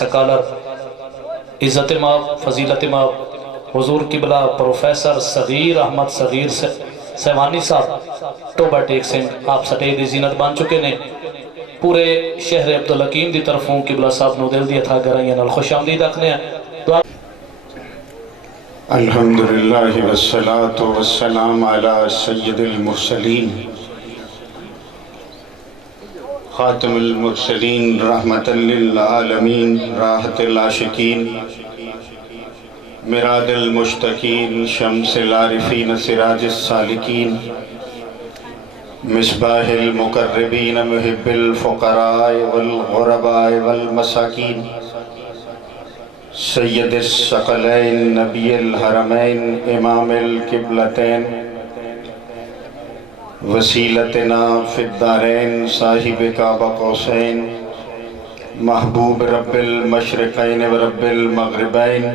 Scholar عزت ماب فضیلت ماب حضور قبلہ پروفیسر صغیر احمد صغیر سیوانی صاحب ٹوبہ ٹیک سنگھ آپ سٹے دی زینت بان چکے نے پورے شہر عبدالحکیم دی طرفوں قبلہ صاحب نو دل دیا تھا گرائیں نال خوش آمدید اکھنے ہیں الحمدللہ والصلاة والسلام علی سید المرسلین خاتم المرسلین رحمت للعالمین راحت العاشقین مراد المشتقین شمس العارفین سراج السالکین مصباح المقربین محب الفقراء والغرباء والمساکین سید الثقلین نبی الحرمین امام القبلتین وسیلتنا فی الدارین صاحب کعبہ قوسین محبوب رب المشرقین و رب المغربین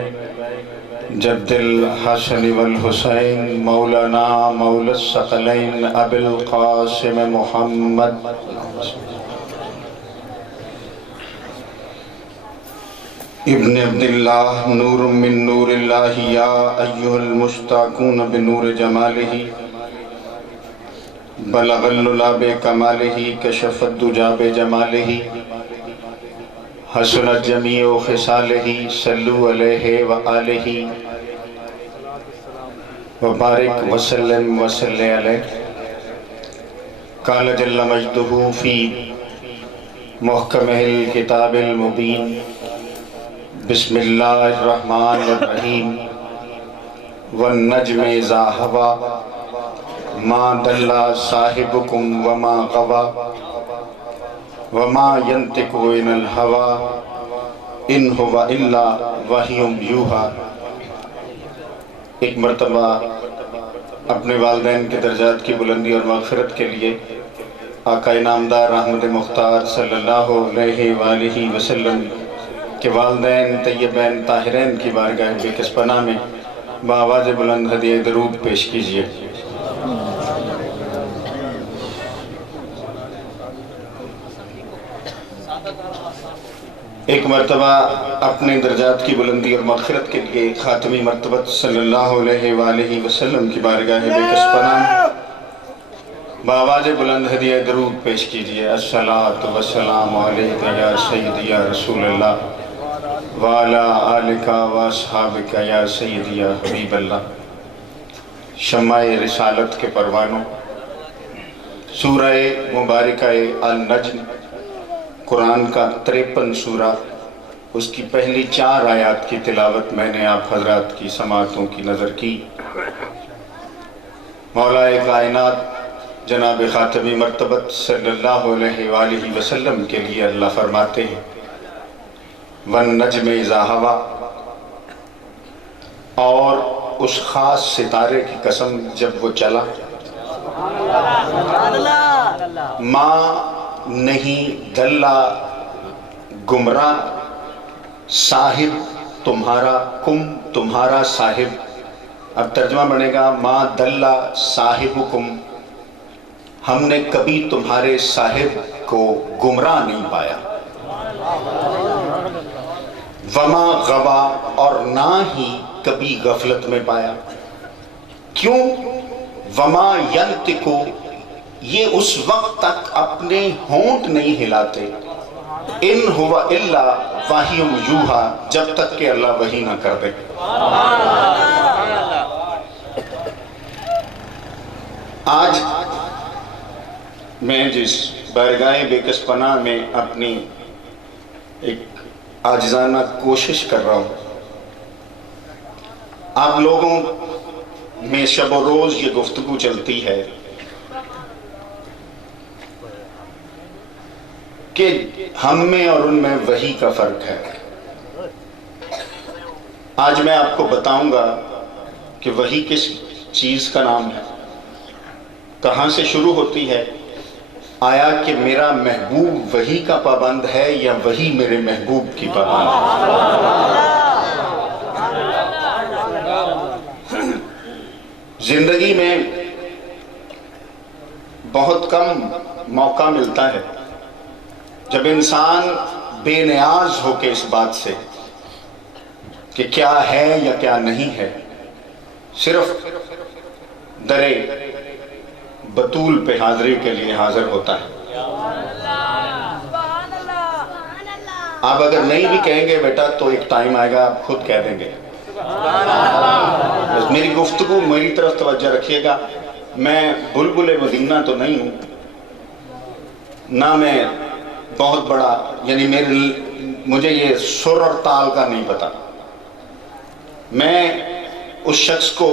جد الحسن والحسین مولانا مولا الثقلین ابی القاسم محمد ابن عبداللہ نور من نور اللہ یا ایہا المشتاقون بنور جمالہ بلغ الللا بکمالہ کشف الدجا بجمالہ حسنت جمیع خصالہ صلو علیہ وآلہ وبارک وسلم وسلم علیہ قال جل مجدہ فی محکمہ الکتاب المبین بسم اللہ الرحمن الرحیم والنجم اذا ہوا ما دل صاحبکم وما غوا وما ینطق عن الہوا ان هو الا وحی یوحی۔ ایک مرتبہ اپنے والدین کے درجات کی بلندی اور مغفرت کے لیے آقا نامدار احمد مختار صلی اللہ علیہ وآلہ وسلم کہ والدین طیبین طاہرین کی بارگاہ بے کس پناہ میں بآواز بلند ہدیہ درود پیش کیجئے۔ ایک مرتبہ اپنے درجات کی بلندی اور مغفرت کے لیے خاتمی مرتبہ صلی اللہ علیہ وآلہ وسلم کی بارگاہ بے کس پناہ میں بآواز بلند ہدیہ درود پیش کیجئے۔ الصلاۃ والسلام علیک یا سیدی یا رسول اللہ وعلا آلکا واصحابکا یا سیدی یا حبیب اللہ۔ شمع رسالت کے پروانوں، سورہ مبارکہ النجم قرآن کا 53 سورہ، اس کی پہلی 4 آیات کی تلاوت میں نے آپ حضرات کی سماعتوں کی نظر کی۔ مولا کائنات جناب خاتمی مرتبت صلی اللہ علیہ وآلہ وسلم کے لیے اللہ فرماتے ہیں وَالنَّجْمِ اِذَا هَوَى، اور اس خاص ستارے کی قسم جب وہ چلا، ما نہیں دلہ گمراہ صاحب تمہارا، کم تمہارا صاحب، اب ترجمہ بنے گا ما دلہ صاحبکم، ہم نے کبھی تمہارے صاحب کو گمراہ نہیں پایا، وما غوا، اور نہ ہی کبھی غفلت میں پایا۔ کیوں؟ وما ینطقو، یہ اس وقت تک اپنے ہونٹ نہیں ہلاتے، ان ہوا الا وحی یوحی، جب تک کہ اللہ وحی نہ کر دے۔ آج میں جس بارگاہ بے کس پناہ میں اپنی ایک عاجزانہ کوشش کر رہا ہوں، آپ لوگوں میں شب و روز یہ گفتگو چلتی ہے کہ ہم میں اور ان میں وحی کا فرق ہے۔ آج میں آپ کو بتاؤں گا کہ وحی کس چیز کا نام ہے، کہاں سے شروع ہوتی ہے، آیا کہ میرا محبوب وحی کا پابند ہے یا وحی میرے محبوب کی پابند ہے۔ زندگی میں بہت کم موقع ملتا ہے جب انسان بے نیاز ہو کے اس بات سے کہ کیا ہے یا کیا نہیں ہے، صرف درے بطول پہ حاضری کے لیے حاضر ہوتا ہے۔ آپ اگر نہیں بھی کہیں گے بیٹا تو ایک ٹائم آئے گا آپ خود کہہ دیں گے۔ بس میری گفتگو میری طرف توجہ رکھیے گا، میں بلبل مدینہ تو نہیں ہوں، نہ میں بہت بڑا، یعنی مجھے یہ سر اور تال کا نہیں پتا۔ میں اس شخص کو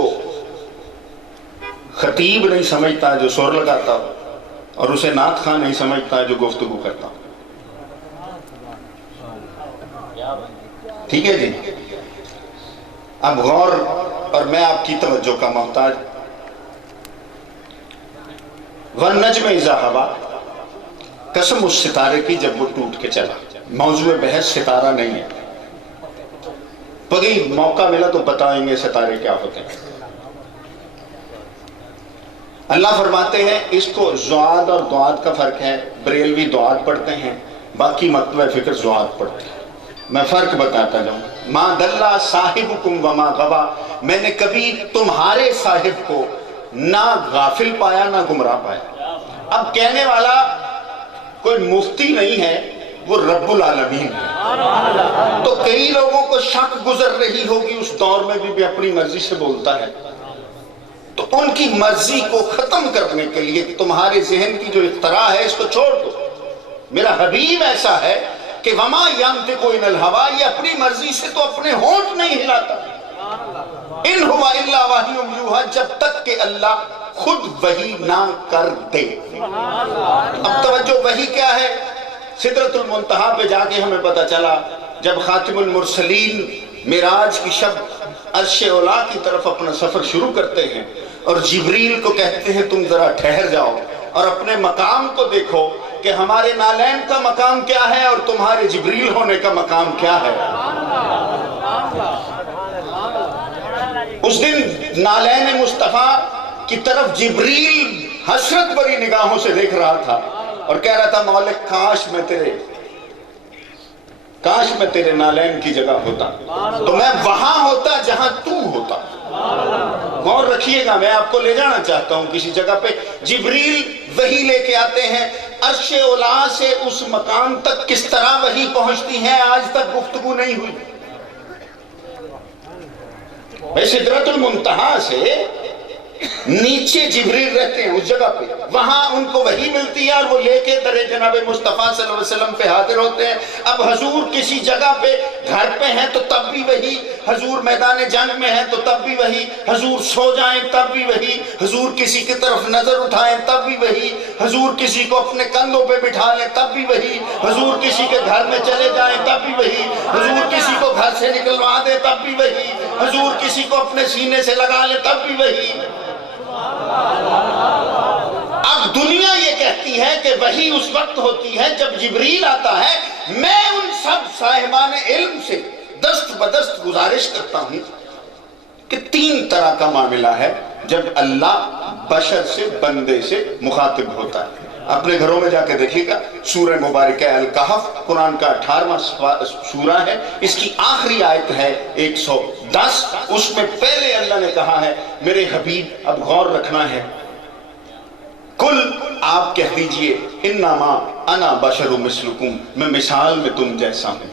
خطیب نہیں سمجھتا جو سر لگاتا ہو، اور اسے نعت خواں نہیں سمجھتا جو گفتگو کرتا ہو۔ ٹھیک ہے جی، اب غور اور میں آپ کی توجہ کا محتاج۔ وَالنَّجْمِ إِذَا هَوَىٰ، قسم اس ستارے کی جب وہ ٹوٹ کے چلا۔ موضوع بحث ستارہ نہیں ہے، بغیر موقع ملا تو بتائیں گے ستارے کیا ہوتے ہیں۔ اللہ فرماتے ہیں، اس کو زعاد اور دعاد کا فرق ہے، بریلوی دعاد پڑھتے ہیں، باقی مکتبہ فکر زعاد پڑھتے ہیں۔ میں فرق بتاتا جاؤں۔ ما دلّا صاحبکم وما غوا، میں نے کبھی تمہارے صاحب کو نہ غافل پایا نہ گمراہ پایا۔ اب کہنے والا کوئی مفتی نہیں ہے، وہ رب العالمین ہے۔ تو کئی لوگوں کو شک گزر رہی ہوگی اس دور میں بھی اپنی مرضی سے بولتا ہے، تو ان کی مرضی کو ختم کرنے کے لیے تمہارے ذہن کی جو اختراع ہے اس کو چھوڑ دو۔ میرا حبیب ایسا ہے کہ وما ینطق عن الہویٰ، یہ اپنی مرضی سے تو اپنے ہونٹ نہیں ہلاتا۔ ان ہوا الا وحی یوحیٰ، جب تک کہ اللہ خود وحی نہ کر دے۔ اب توجہ، وحی کیا ہے؟ سدرۃ المنتہا پہ جا کے ہمیں پتہ چلا جب خاتم المرسلین معراج کی شب عرش اولا کی طرف اپنا سفر شروع کرتے ہیں اور جبریل کو کہتے ہیں تم ذرا ٹھہر جاؤ اور اپنے مقام کو دیکھو کہ ہمارے نالین کا مقام کیا ہے اور تمہارے جبریل ہونے کا مقام کیا ہے۔ اس دن نالین مصطفیٰ کی طرف جبریل حسرت بری نگاہوں سے دیکھ رہا تھا اور کہہ رہا تھا مالک کاش میں تیرے نالین کی جگہ ہوتا تو میں وہاں ہوتا جہاں تو ہوتا۔ غور رکھیے گا، میں آپ کو لے جانا چاہتا ہوں کسی جگہ پہ۔ جبریل وحی لے کے آتے ہیں، عرش اولا سے اس مقام تک کس طرح وحی پہنچتی ہے آج تک گفتگو نہیں ہوئی۔ سدرۃ المنتہا سے نیچے جبریل رہتے ہیں اس جگہ پہ، وہاں ان کو وحی ملتی ہے اور وہ لے کے در جناب مصطفیٰ صلی اللہ علیہ وسلم پہ حاضر ہوتے ہیں۔ اب حضور کسی جگہ پہ گھر پہ ہیں تو تب بھی وحی، حضور میدان جنگ میں ہیں تو تب بھی وحی، حضور سو جائیں تب بھی وحی، حضور کسی کی طرف نظر اٹھائیں تب بھی وحی، حضور کسی کو اپنے کندھوں پہ بٹھا لیں تب بھی وحی، حضور کسی کے گھر میں چلے جائیں تب بھی وحی، حضور کسی کو گھر سے نکلوا دے تب بھی وحی، حضور کسی کو اپنے سینے سے لگا لے تب بھی وحی۔ اب دنیا یہ کہتی ہے کہ وحی اس وقت ہوتی ہے جب جبریل آتا ہے۔ میں ان سب صاحبان علم سے دست بدست گزارش کرتا ہوں کہ تین طرح کا معاملہ ہے جب اللہ بشر سے، بندے سے مخاطب ہوتا ہے۔ اپنے گھروں میں جا کے دیکھیے گا، سورہ مبارکہ الکہف قرآن کا 18واں سورہ ہے، اس کی آخری آیت ہے 110۔ اس میں پہلے اللہ نے کہا ہے میرے حبیب اب غور رکھنا ہے، کل آپ کہہ دیجئے انما انا بشر مثلکم، میں مثال میں تم جیسا ہوں،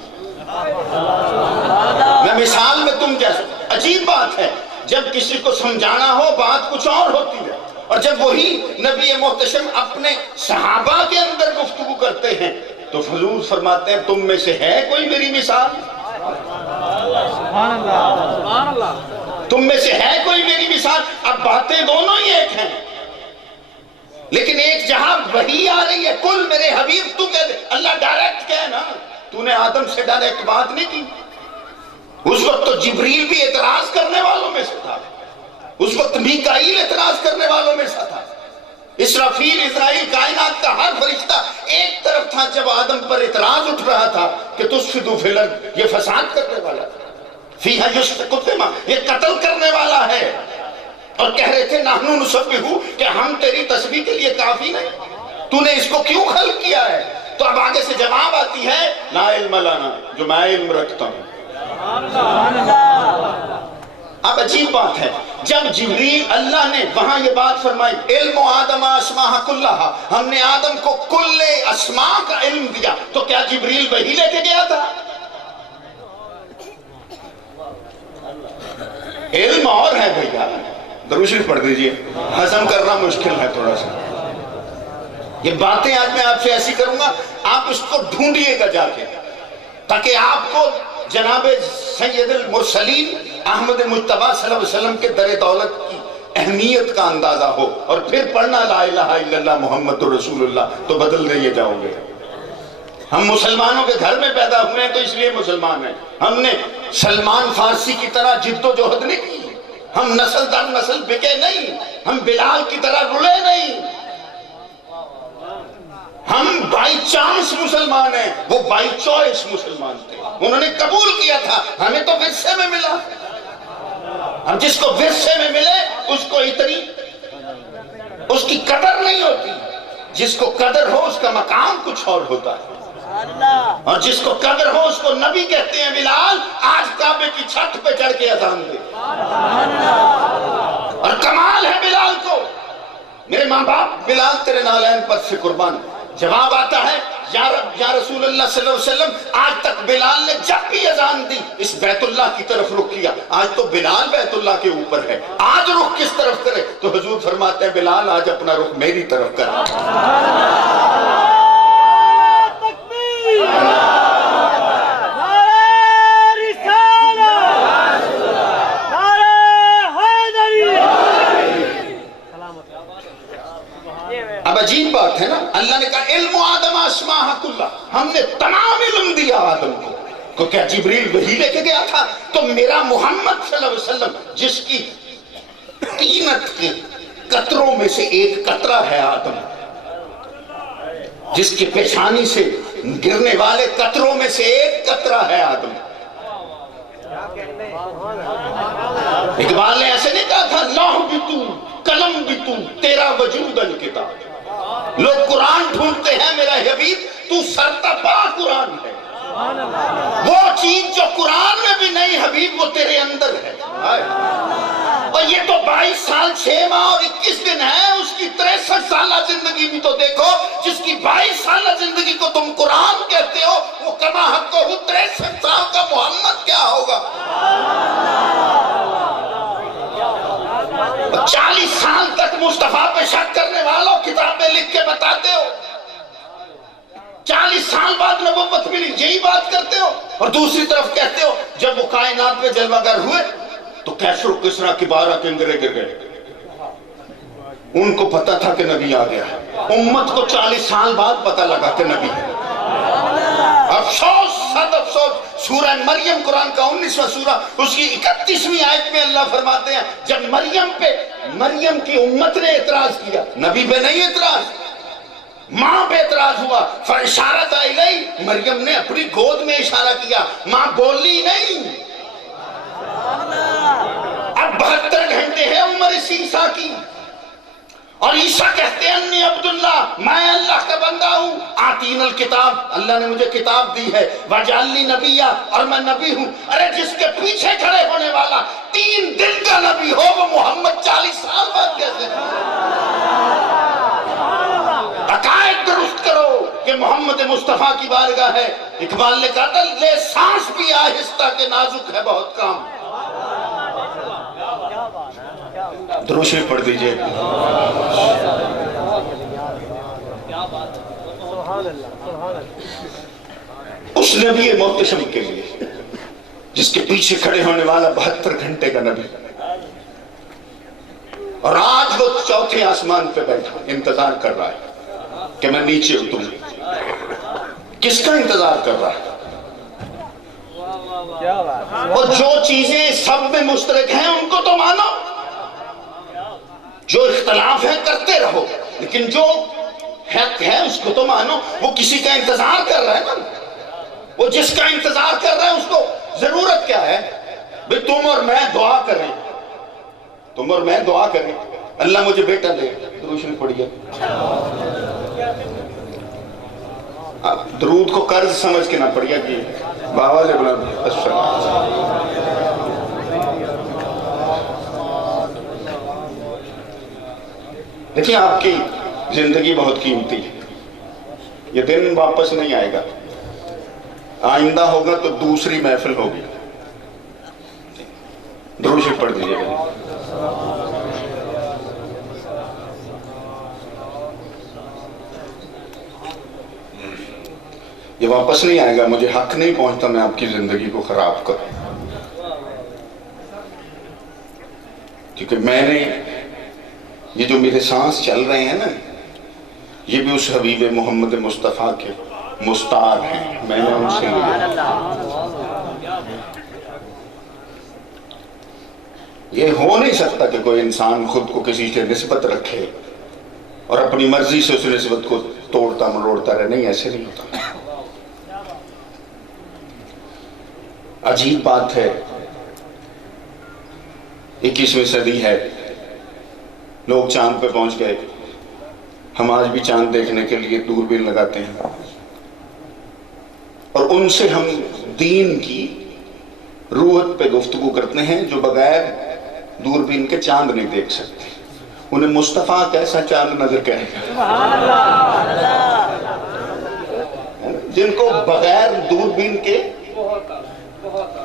میں مثال میں تم جیسا ہوں۔ عجیب بات ہے، جب کسی کو سمجھانا ہو بات کچھ اور ہوتی ہے، اور جب وہی نبی محتشم اپنے صحابہ کے اندر گفتگو کرتے ہیں تو حضور فرماتے ہیں تم میں سے ہے کوئی میری مثال؟ تم میں سے ہے کوئی میری مثال؟ اب باتیں دونوں ہی ایک ہیں، لیکن ایک جہاں وحی آ رہی ہے کل میرے حبیب تو کہہ دے، اللہ ڈائریکٹ کہے نا، تو نے آدم سے ڈائریکٹ بات نہیں کی۔ اس وقت تو جبریل بھی اعتراض کرنے والوں میں سے تھا، اس وقت میکائیل اعتراض کرنے والوں میں سے تھا، اسرافیل، اسرائیل، کائنات کا ہر فرشتہ ایک طرف تھا جب آدم پر اعتراض اٹھ رہا تھا کہ تفسدوا فی الارض، یہ فساد کرنے والا تھا، فیہا یسفک الدماء، یہ قتل کرنے والا ہے، اور کہہ رہے تھے نحن نسبح، کہ ہم تیری تسبیح کے لیے کافی نہیں، تو نے اس کو کیوں خلق کیا ہے؟ تو اب آگے سے جواب آتی ہے لا علم لنا، جو میں علم رکھتا ہوں۔ اب عجیب بات ہے، جب جبریل اللہ نے وہاں یہ بات فرمائی علم آدم اسماء کلھا، ہم نے آدم کو کل اسماء کا علم دیا، تو کیا جبریل وہی لے کے گیا تھا؟ علم اور ہے بھیا، درود شریف پڑھ دیجئے، ہضم کرنا مشکل ہے تھوڑا سا۔ یہ باتیں آج میں آپ سے ایسی کروں گا، آپ اس کو ڈھونڈیے گا جا کے، تاکہ آپ کو جناب سید المرسلین احمد مجتبیٰ صلی اللہ علیہ وسلم کے در دولت کی اہمیت کا اندازہ ہو، اور پھر پڑھنا لا الہ الا اللہ محمد رسول اللہ، تو بدل دیے جاؤ گے۔ ہم مسلمانوں کے گھر میں پیدا ہوئے ہیں تو اس لیے مسلمان ہیں، ہم نے سلمان فارسی کی طرح جد و جہد نہیں کی، ہم نسل در نسل بکے نہیں، ہم بلال کی طرح رلے نہیں، ہم بائی چانس مسلمان ہیں، وہ بائی چوائس مسلمان تھے، انہوں نے قبول کیا تھا، ہمیں تو ورثے میں ملا۔ ہم جس کو ورثے میں ملے اس کو اتنی اس کی قدر نہیں ہوتی، جس کو قدر ہو اس کا مقام کچھ اور ہوتا ہے، اور جس کو قدر ہو اس کو نبی کہتے ہیں۔ بلال آج کعبے کی چھت پہ چڑھ کے اذان دے، اور کمال ہے بلال کو۔ میرے ماں باپ بلال تیرے نالین پر سے قربان۔ جواب آتا ہے یا رسول اللہ صلی اللہ علیہ وسلم، آج تک بلال نے جب بھی اذان دی اس بیت اللہ کی طرف رخ کیا، آج تو بلال بیت اللہ کے اوپر ہے، آج رخ کس طرف کرے؟ تو حضور فرماتے ہیں بلال آج اپنا رخ میری طرف کر۔ اب عجیب بات ہے نا، اللہ نے کہا علم آدم اسماء کلھا، ہم نے تمام علم دیا آدم کو کیا جبریل وہی لے کے گیا تھا؟ تو میرا محمد صلی اللہ علیہ وسلم جس کی طینت کے قطروں میں سے ایک قطرہ ہے آدم، جس کی پیشانی سے گرنے والے قطروں میں سے ایک قطرہ ہے آدم۔ اقبال نے ایسے نہیں کہا تھا لوح بھی تو قلم بھی تو تیرا وجود الکتاب، لوگ قرآن ڈھونڈتے ہیں میرا حبیب، تو سرتپا قرآن ہے، وہ چیز جو قرآن میں بھی نہیں حبیب وہ تیرے اندر ہے۔ اور یہ تو 22 سال 6 ماہ اور 21 دن ہے، اس کی 63 سالہ زندگی بھی تو دیکھو، جس کی 22 سالہ زندگی کو تم قرآن کہتے ہو، وہ کما حق کو 63 سال کا محمد کیا ہوگا؟ 40 سال تک مصطفیٰ پہ شک کرنے والوں کتابیں لکھ کے بتاتے ہو، 40 سال بعد نبوت ملی، یہی بات کرتے ہو، اور دوسری طرف کہتے ہو جب وہ کائنات میں جلوہ گر ہوئے تو کیسر و کسریٰ کی 12 کنگرے گر گئے، ان کو پتا تھا کہ نبی آ گیا ہے، امت کو 40 سال بعد پتا لگا کہ نبی ہے۔ افسوس صد افسوس، سورہ مریم قرآن کا 19واں سورہ اس کی 31ویں آیت میں اللہ فرماتے ہیں جب مریم کی امت نے اعتراض کیا، نبی پہ نہیں اعتراض، ماں پہ اعتراض ہوا، فَإِشَارَتَ إِلَيْهِ، مریم نے اپنی گود میں اشارہ کیا، ماں بولی نہیں۔ اب 72 گھنٹے ہیں عمر اس عیسیٰ کی، اور عیسیٰ کہتے ہیں انی عبداللہ، میں اللہ کا بندہ ہوں، آتین الکتاب، اللہ نے مجھے کتاب دی ہے، وجعلنی نبیہ، اور میں نبی ہوں۔ ارے جس کے پیچھے کھڑے ہونے والا 3 دن کا نبی ہو، وہ محمد 40 سال بعد کیسے؟ عقائد درست کرو کہ محمد مصطفیٰ کی بارگاہ ہے۔ اقبال نے کہا تھا لے سانس بھی آہستہ کے نازک ہے بہت کام۔ درود شریف پڑھ دیجئے۔ اس نبی محتشم کے لیے جس کے پیچھے کھڑے ہونے والا 72 گھنٹے کا نبی، اور آج وہ 4تھے آسمان پہ بیٹھا انتظار کر رہا ہے کہ میں نیچے اتروں۔ کس کا انتظار کر رہا ہے؟ اور جو چیزیں سب میں مشترک ہیں ان کو تو مانو، جو اختلاف ہے کرتے رہو، لیکن جو حق ہے اس کو تو مانو۔ وہ کسی کا انتظار کر رہا ہے نا، وہ جس کا انتظار کر رہا ہے اس کو ضرورت کیا ہے؟ بھئی تم اور میں دعا کریں، تم اور میں دعا کریں اللہ مجھے بیٹا دے۔ درود شریف پڑھیے۔ آپ درود کو قرض سمجھ کے نہ پڑھیا کہ بابا جی بلند دیکھیں آپ کی زندگی بہت قیمتی ہے، یہ دن واپس نہیں آئے گا، آئندہ ہوگا تو دوسری محفل ہوگی. درود شریف پڑھ دیجیے گا. یہ واپس نہیں آئے گا، مجھے حق نہیں پہنچتا میں آپ کی زندگی کو خراب کروں، کیونکہ میں نے یہ جو میرے سانس چل رہے ہیں نا، یہ بھی اس حبیب محمد مصطفیٰ کے مستعار ہیں، میں نے ان سے لیا. یہ ہو نہیں سکتا کہ کوئی انسان خود کو کسی سے نسبت رکھے اور اپنی مرضی سے اس نسبت کو توڑتا مروڑتا رہے. نہیں، ایسے نہیں ہوتا. عجیب بات ہے، 21ویں صدی ہے، لوگ چاند پہ پہنچ گئے. ہم آج بھی چاند دیکھنے کے لیے دوربین لگاتے ہیں، اور ان سے ہم دین کی روحت پہ گفتگو کرتے ہیں جو بغیر دوربین کے چاند نہیں دیکھ سکتے. انہیں مصطفیٰ کیسا چاند نظر کرے گا جن کو بغیر دوربین کے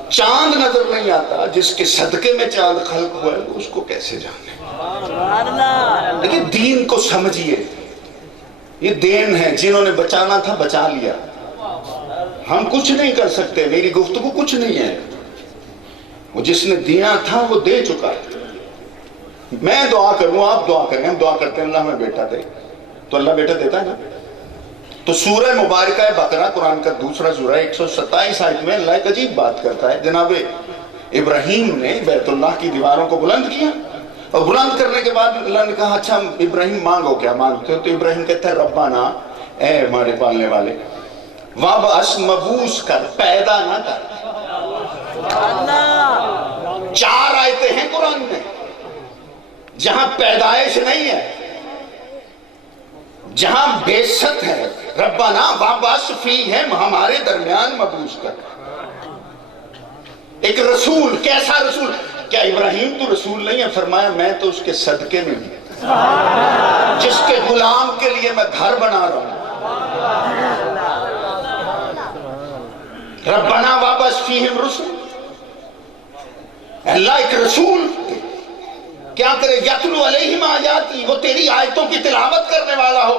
چاند نظر نہیں آتا، جس کے صدقے میں چاند خلق ہوا ہے اس کو کیسے جانے. لیکن دین کو سمجھیے، یہ دین ہے، جنہوں نے بچانا تھا بچا لیا. ہم کچھ نہیں کر سکتے، میری گفتگو کچھ نہیں ہے، وہ جس نے دیا تھا وہ دے چکا ہے. میں دعا کروں، آپ دعا کریں، ہم دعا کرتے ہیں اللہ ہمیں بیٹا دے، تو اللہ بیٹا دیتا ہے نا. تو سورہ مبارکہ بقرہ قرآن کا دوسرا سورہ 127 آیت میں اللہ ایک عجیب بات کرتا ہے. جناب ابراہیم نے بیت اللہ کی دیواروں کو بلند کیا، اور بلند کرنے کے بعد اللہ نے کہا اچھا ابراہیم مانگو، کیا مانگتے ہو؟ تو ابراہیم کہتا ہے ربنا، اے ہمارے پالنے والے، وابعث مبعوث کر، پیدا نہ کر. 4 آیتیں ہیں قرآن میں جہاں پیدائش نہیں ہے، جہاں بعثت ہے. ربنا وابعث فیہم، ہمارے درمیان مبعوث کر. ایک رسول، کیسا رسول؟ کیا ابراہیم تو رسول نہیں ہے؟ فرمایا میں تو اس کے صدقے میں ہوں، جس کے غلام کے لیے میں گھر بنا رہا ہوں. ربنا وابعث فیہم رسول، اللہ ایک رسول کیا کرے؟ یتلو علیہم آیاتی، وہ تیری آیتوں کی تلاوت کرنے والا ہو.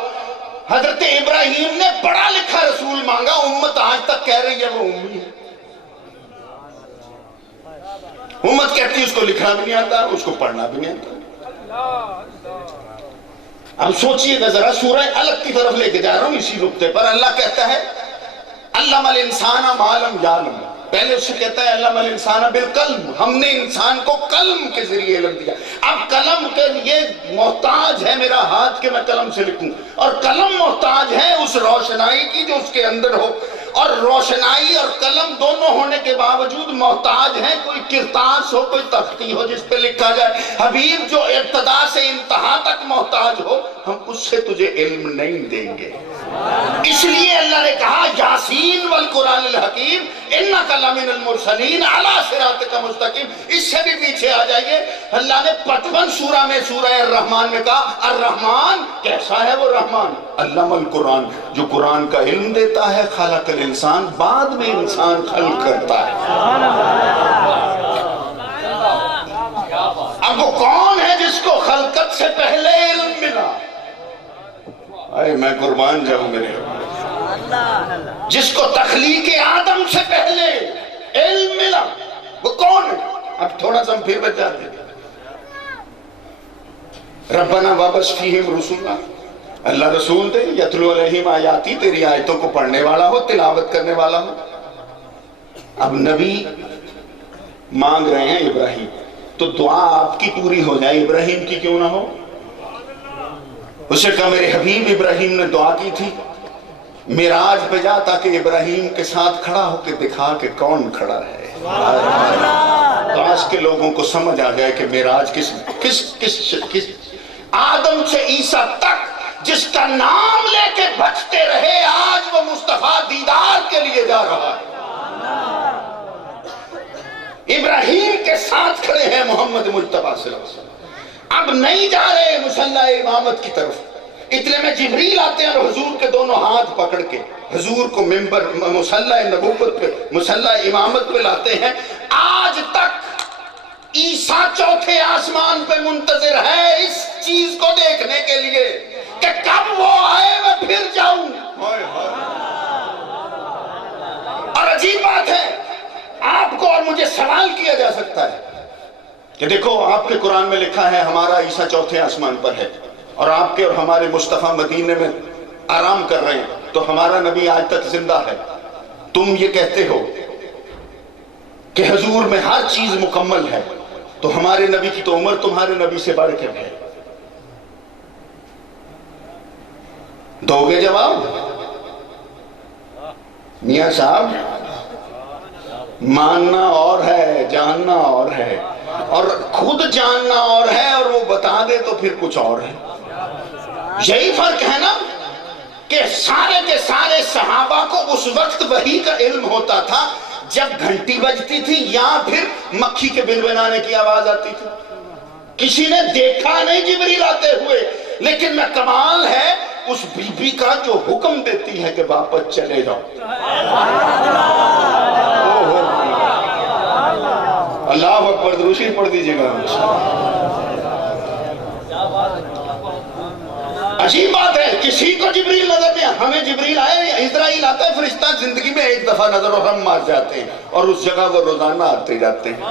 حضرت ابراہیم نے پڑھا لکھا رسول مانگا، امت آج تک کہہ رہی ہے وہ امی ہے. امت کہتی ہے اس کو لکھنا بھی نہیں آتا، اس کو پڑھنا بھی نہیں آتا. اب سوچئے گا ذرا، سورہ الگ کی طرف لے کے جا رہا ہوں اسی نقطے پر. اللہ کہتا ہے علم الانسان ما لم یعلم، پہلے اس سے کہتا ہے علم الانسان بالقلم، ہم نے انسان کو قلم کے ذریعے علم دیا. اب قلم کے لیے محتاج ہے میرا ہاتھ کہ میں قلم سے لکھوں، اور قلم محتاج ہے اس روشنائی کی جو اس کے اندر ہو، اور روشنائی اور قلم دونوں ہونے کے باوجود محتاج ہے کوئی کرتاس ہو، کوئی تختی ہو جس پہ لکھا جائے. حبیب جو ابتدا سے انتہا تک محتاج ہو، ہم اس سے تجھے علم نہیں دیں گے. اس لیے اللہ نے کہا یاسین والقرآن الحکیم انک لمن المرسلین علی صراطک مستقیم. اس سے بھی پیچھے آ جائیے، اللہ نے 55 سورہ میں سورہ الرحمن میں کہا الرحمن، کیسا ہے وہ رحمان؟ علم القرآن، جو قرآن کا علم دیتا ہے. خلق الانسان، بعد میں انسان خلق کرتا ہے. اب وہ کون ہے جس کو خلقت سے پہلے علم ملا؟ اے میں قربان جاؤں میرے، جس کو تخلیق آدم سے پہلے علم ملا، وہ کون ہے؟ اب تھوڑا سا ہم پھر بچاتے ہیں. ربنا وابعث فیہم رسولا، اللہ رسول دے، یتلو علیہم آیاتی، تیری آیتوں کو پڑھنے والا ہو، تلاوت کرنے والا ہو. اب نبی مانگ رہے ہیں ابراہیم، تو دعا آپ کی پوری ہو جائے، ابراہیم کی کیوں نہ ہو؟ اسے کہا میرے حبیب ابراہیم نے دعا کی تھی معراج پہ جا تاکہ ابراہیم کے ساتھ کھڑا ہو کے دکھا کہ کون کھڑا ہے. تو آج کے لوگوں کو سمجھ آ گیا کہ معراج کس آدم سے عیسیٰ تک جس کا نام لے کے بچتے رہے، آج وہ مصطفیٰ دیدار کے لیے جا رہا ہے۔ ابراہیم کے ساتھ کھڑے ہیں محمد مجتبیٰ صلی اللہ علیہ وسلم، اب نہیں جا رہے مصلی امامت کی طرف۔ اتنے میں جبریل آتے ہیں اور حضور کے دونوں ہاتھ پکڑ کے حضور کو منبر مصلی نبوت پہ، مصلی امامت پہ لاتے ہیں۔ آج تک عیسیٰ چوتھے آسمان پہ منتظر ہے اس چیز کو دیکھنے کے لیے کہ کب وہ آئے میں پھر جاؤں۔ اور عجیب بات ہے، آپ کو اور مجھے سوال کیا جا سکتا ہے کہ دیکھو آپ کے قرآن میں لکھا ہے ہمارا عیسیٰ چوتھے آسمان پر ہے، اور آپ کے اور ہمارے مصطفیٰ مدینے میں آرام کر رہے ہیں، تو ہمارا نبی آج تک زندہ ہے۔ تم یہ کہتے ہو کہ حضور میں ہر چیز مکمل ہے، تو ہمارے نبی کی تو عمر تمہارے نبی سے بڑھ کے ہے۔ دو گے جواب میاں صاحب؟ ماننا اور ہے، جاننا اور ہے، اور خود جاننا اور ہے، اور وہ بتا دے تو پھر کچھ اور ہے۔ یہی فرق ہے نا کہ سارے کے سارے صحابہ کو اس وقت وحی کا علم ہوتا تھا جب گھنٹی بجتی تھی یا پھر مکھی کے بنبنانے کی آواز آتی تھی۔ کسی نے دیکھا نہیں جبریل آتے ہوئے، لیکن میں کمال ہے اس بی بی کا جو حکم دیتی ہے کہ واپس چلے جاؤ۔ اللہ اکبر، درود شریف پڑھ دیجیے گا۔ عجیب بات ہے، کسی کو جبریل نظر نہیں، ہمیں جبریل آئے، اسرائیل آتا ہے فرشتہ زندگی میں ایک دفعہ نظر اور ہم مار جاتے ہیں، اور اس جگہ وہ روزانہ آتے جاتے ہیں۔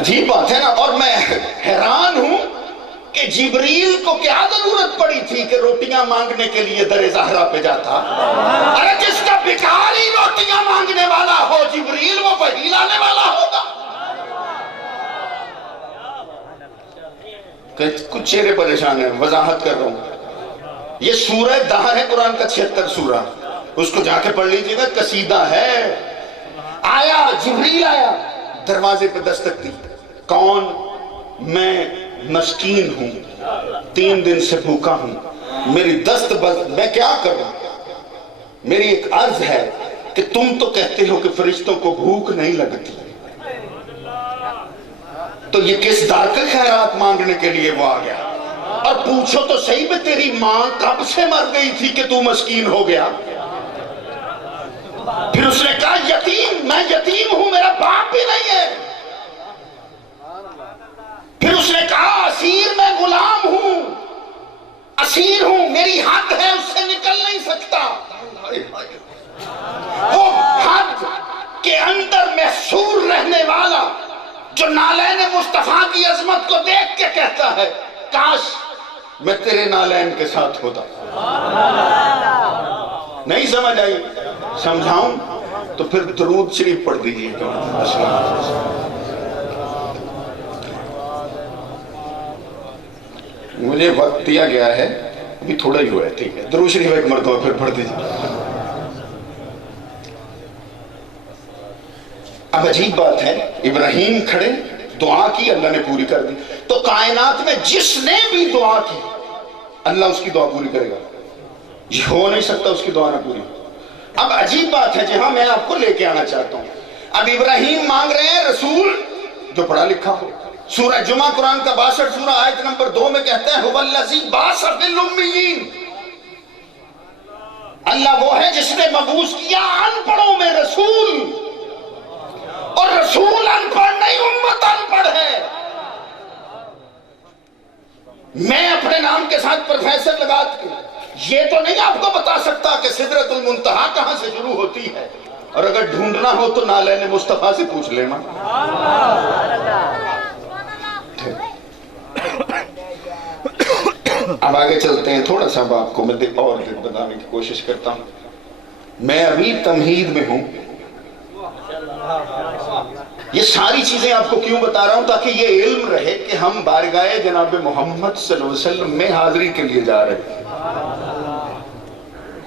عجیب بات ہے نا۔ اور میں حیران ہوں کہ جبریل کو کیا ضرورت پڑی تھی کہ روٹیاں مانگنے کے لیے در زہرا پہ جاتا؟ ارے جس کا بھکاری روٹیاں مانگنے والا ہو جبریل، وہ وحی لانے والا ہوگا۔ کچھ چہرے پریشان ہیں، وضاحت کر رہا ہوں۔ یہ سورہ دہر ہے قرآن کا 76 سورہ، اس کو جا کے پڑھ لیجئے گا، قصیدہ ہے۔ آیا جبریل، آیا دروازے پہ دستک دی۔ کون؟ میں مسکین ہوں، 3 دن سے بھوکا ہوں، میری دست میں کیا کروں؟ میری ایک عرض ہے کہ تم تو کہتے ہو کہ فرشتوں کو بھوک نہیں لگتی، تو یہ کس دار کا خیرات مانگنے کے لیے وہ آ گیا؟ اور پوچھو تو صحیح میں تیری ماں کب سے مر گئی تھی کہ تو مسکین ہو گیا؟ پھر اس نے کہا یتیم، میں یتیم ہوں، میرا باپ بھی نہیں ہے۔ پھر اس نے کہا اسیر، میں غلام ہوں، اسیر ہوں، میری حد ہے، اس سے نکل نہیں سکتا۔ وہ حد کے اندر محصور رہنے والا جو نالین مصطفیٰ کی عظمت کو دیکھ کے کہتا ہے کاش میں تیرے نالین کے ساتھ ہوتا۔ نہیں سمجھ آئی؟ سمجھاؤں تو پھر درود شریف پڑھ دیجیے گا۔ مجھے وقت دیا گیا ہے، ابھی تھوڑا ہی ہوا ہے، ٹھیک ہے، درود شریف ایک مرتبہ پھر پڑھ دیجیے۔ اب عجیب بات ہے، ابراہیم کھڑے، دعا کی، اللہ نے پوری کر دی۔ تو کائنات میں جس نے بھی دعا کی اللہ اس کی دعا پوری کرے گا، یہ ہو نہیں سکتا اس کی دعا نہ پوری۔ اب عجیب بات ہے جہاں میں آپ کو لے کے آنا چاہتا ہوں، اب ابراہیم مانگ رہے ہیں رسول جو پڑھا لکھا ہو۔ سورہ جمعہ قرآن کا 62 سورہ آیت نمبر 2 میں کہتا ہے هُوَ الَّذِي بَعَثَ فِي الْأُمِّيِّينَ، اللہ وہ ہے جس نے مبعوث کیا ان پڑھوں میں رسول، اور رسول ان پڑھ نہیں، امت ان پڑھ ہے۔ میں اپنے نام کے ساتھ پروفیسر لگا کے یہ تو نہیں آپ کو بتا سکتا کہ سدرۃ المنتہا کہاں سے شروع ہوتی ہے، اور اگر ڈھونڈنا ہو تو نالین مصطفیٰ سے پوچھ لینا۔ اب آگے چلتے ہیں، تھوڑا سا آپ کو میں اور بتانے کی کوشش کرتا ہوں۔ میں ابھی تمہید میں ہوں، یہ ساری چیزیں آپ کو کیوں بتا رہا ہوں؟ تاکہ یہ علم رہے کہ ہم بارگاہ جناب محمد صلی اللہ علیہ وسلم میں حاضری کے لیے جا رہے ہیں۔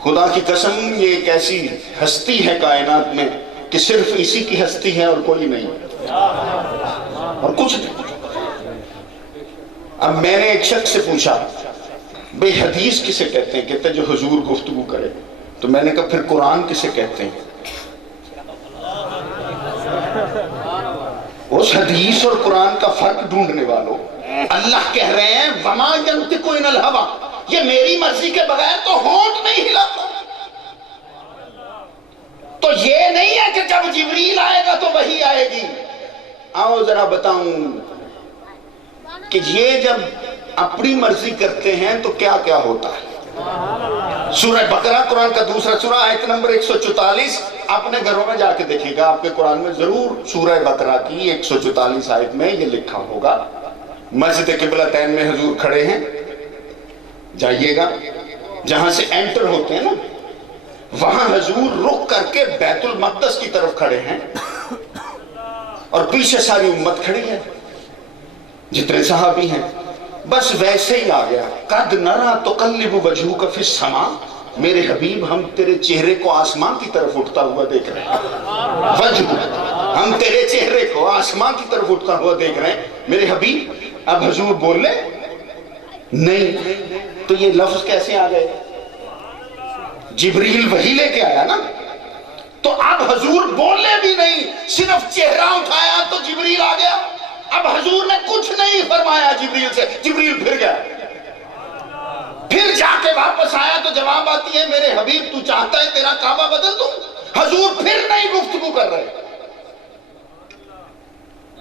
خدا کی قسم یہ ایک ایسی ہستی ہے کائنات میں کہ صرف اسی کی ہستی ہے اور کوئی نہیں، اور کچھ نہیں۔ اب میں نے ایک شخص سے پوچھا بھئی حدیث کسے کہتے ہیں؟ کہتے ہیں جو حضور گفتگو کرے. تو میں نے کہا پھر قرآن کسے کہتے ہیں؟ اس حدیث اور قرآن کا فرق ڈھونڈنے والوں، اللہ کہہ رہے ہیں وما ینطق عن الہویٰ، یہ میری مرضی کے بغیر تو ہونٹ نہیں ہلاتا. تو یہ نہیں ہے کہ جب جبریل آئے گا تو وحی آئے گی. آؤ ذرا بتاؤں کہ یہ جب اپنی مرضی کرتے ہیں تو کیا کیا ہوتا ہے. سورہ بقرہ قرآن کا دوسرا سورہ آیت نمبر 144. اپنے گھروں میں جا کے دیکھیے گا، آپ کے قرآن میں ضرور سورہ بقرہ کی 144 آیت میں یہ لکھا ہوگا. مسجد قبلتین میں حضور کھڑے ہیں، جائیے گا جہاں سے انٹر ہوتے ہیں نا، وہاں حضور رخ کر کے بیت المقدس کی طرف کھڑے ہیں اور پیچھے ساری امت کھڑی ہے، جتنے صحابی ہیں. بس ویسے ہی آ گیا قد نرا تقلب وجہک فی السماء، میرے حبیب ہم تیرے چہرے کو آسمان کی طرف اٹھتا ہوا دیکھ رہے ہیں. وجہ، ہم تیرے چہرے کو آسمان کی طرف اٹھتا ہوا دیکھ رہے ہیں میرے حبیب. اب حضور بولے نہیں، تو یہ لفظ کیسے آ گئے؟ جبریل وحی لے کے آیا نا. تو اب حضور بولے بھی نہیں، صرف چہرہ اٹھایا تو جبریل آ گیا. اب حضور نے کچھ نہیں فرمایا جبریل سے، جبریل پھر گیا. پھر جا کے واپس آیا تو جواب آتی ہے میرے حبیب تو چاہتا ہے تیرا کعبہ بدل دوں؟ حضور پھر نہیں گفتگو کر رہے.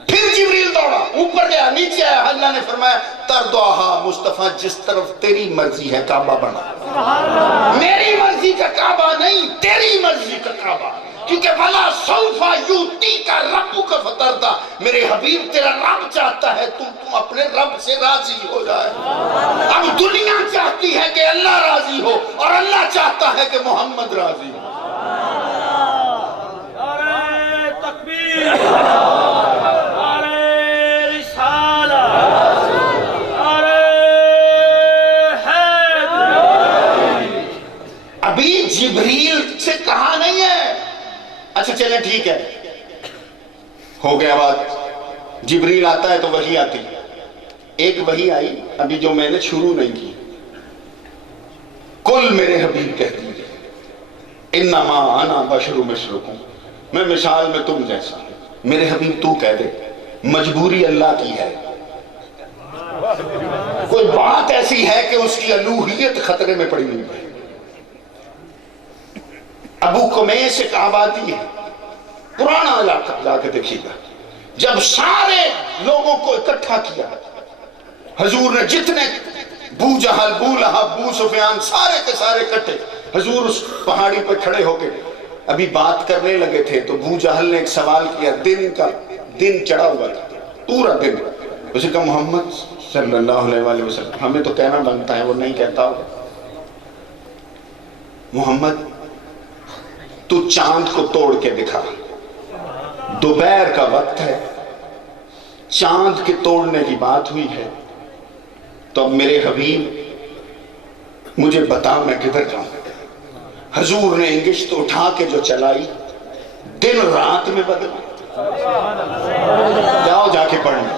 پھر جبریل دوڑا، اوپر گیا، نیچے آیا. اللہ نے فرمایا تردوہا مصطفیٰ، جس طرف تیری مرضی ہے کعبہ بنا. میری مرضی کا کعبہ نہیں، تیری مرضی کا کعبہ. کیونکہ وَلَا سَوْفَ يُؤْتِيكَ رَبُّكَ فَتَرْضَىٰ، میرے حبیب تیرا رب چاہتا ہے تو اپنے رب سے راضی ہو جائے. اب دنیا چاہتی ہے کہ اللہ راضی ہو اور اللہ چاہتا ہے کہ محمد راضی ہو. نعرہ تکبیر، نعرہ رسالہ، نعرہ حیدر. ابھی جبریل سے کہا نہیں ہے. اچھا چلیں ٹھیک ہے، ہو گیا بات. جبریل آتا ہے تو وحی آتی. ایک وحی آئی ابھی جو میں نے شروع نہیں کی. کل میرے حبیب کہہ دیجئے انما انا بشر مثلکم، میں مثال میں تم جیسا ہوں. میرے حبیب تو کہہ دے، مجبوری اللہ کی ہے. کوئی بات ایسی ہے کہ اس کی الوہیت خطرے میں پڑی ہوئی ہے. ابو قمیس ایک آبادی ہے، پرانا علاقہ، جا کے دیکھیے گا. جب سارے لوگوں کو اکٹھا کیا حضور نے، جتنے بو جہل، بو لہب، بو سفیان، سارے کے سارے اکٹھے. حضور اس پہاڑی پہ کھڑے ہو کے ابھی بات کرنے لگے تھے تو بو جہل نے ایک سوال کیا. دن چڑھا ہوا تھا، پورا دن. اسے کہا محمد صلی اللہ علیہ وسلم، ہمیں تو کہنا بنتا ہے، وہ نہیں کہتا ہوگا. محمد تو چاند کو توڑ کے دکھا. دوپہر کا وقت ہے، چاند کے توڑنے کی بات ہوئی ہے. تو اب میرے حبیب مجھے بتا میں کدھر جاؤں. حضور نے انگشت اٹھا کے جو چلائی، دن رات میں بدلا. جاؤ جا کے پڑھنا،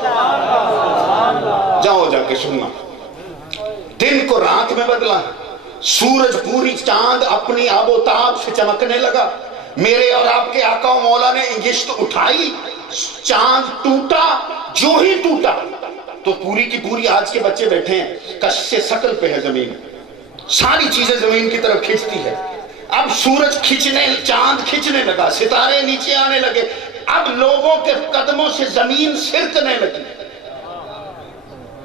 جاؤ جا کے سننا. دن کو رات میں بدلا. سورج پوری، چاند اپنی آب و تاب سے چمکنے لگا. میرے اور آپ کے آقا و مولا نے انگشت اٹھائی، چاند ٹوٹا. جو ہی ٹوٹا تو پوری کی پوری، آج کے بچے بیٹھے ہیں کش ثقل پہ ہے زمین، ساری چیزیں زمین کی طرف کھینچتی ہے. اب سورج کھینچنے، چاند کھینچنے لگا، ستارے نیچے آنے لگے. اب لوگوں کے قدموں سے زمین سرکنے لگی.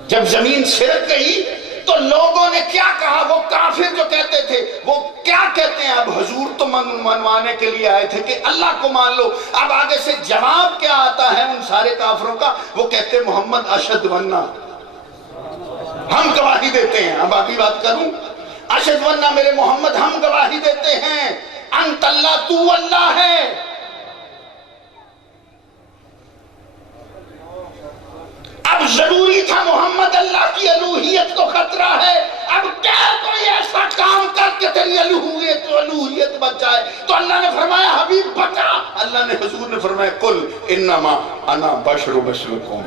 جب زمین سرک گئی تو لوگوں نے کیا کہا؟ وہ کافر جو کہتے تھے وہ کیا کہتے ہیں؟ اب حضور تو منوانے کے لیے آئے تھے کہ اللہ کو مان لو. اب آگے سے جواب کیا آتا ہے ان سارے کافروں کا؟ وہ کہتے ہیں محمد اشہد ونہ، ہم گواہی دیتے ہیں. اب آگے بات کروں، اشہد ونہ میرے محمد ہم گواہی دیتے ہیں انت اللہ، تو اللہ ہے. اب ضروری تھا محمد اللہ کی الوہیت کو خطرہ ہے، اب کیا کوئی ایسا کام کر کے تیری الوہیت بچ جائے. تو اللہ نے فرمایا حبیب بچا. اللہ نے، حضور نے فرمایا قل انما انا بشر مثلکم.